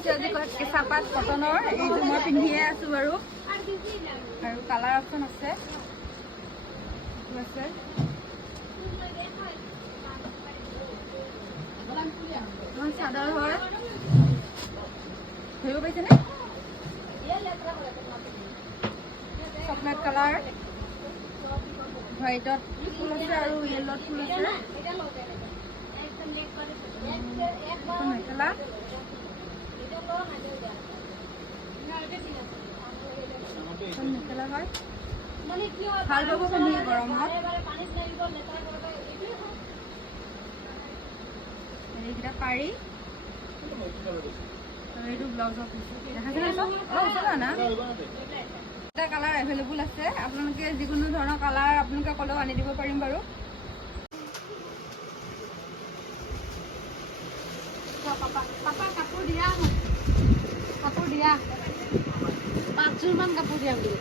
আনিছোঁ আজি কেঁচা পাট কটনৰ এইটো মই পিন্ধিয়ে আছোঁ বাৰু আৰু কালাৰ অপশ্যন আছে চাদৰ হয় ধৰিব পাইছেনে চকলেট কালাৰ হোৱাইটত ফুল আছে আৰু য়েল্লত ফুল আছে মেখেলা মেখেলা হয় ভাল পাব পিন্ধি গৰমত এইকেইটা পাৰি এইটো ব্লাউজৰ পিছ দেখাইছে না এটা কালাৰ এভেইলেবল আছে আপোনালোকে যিকোনো ধৰণৰ কালাৰ আপোনালোকে ক'লেও আনি দিব পাৰিম বাৰু পাপা কাপোৰ দিয়া 5যোৰ মান কাপোৰ দিয়া বুলি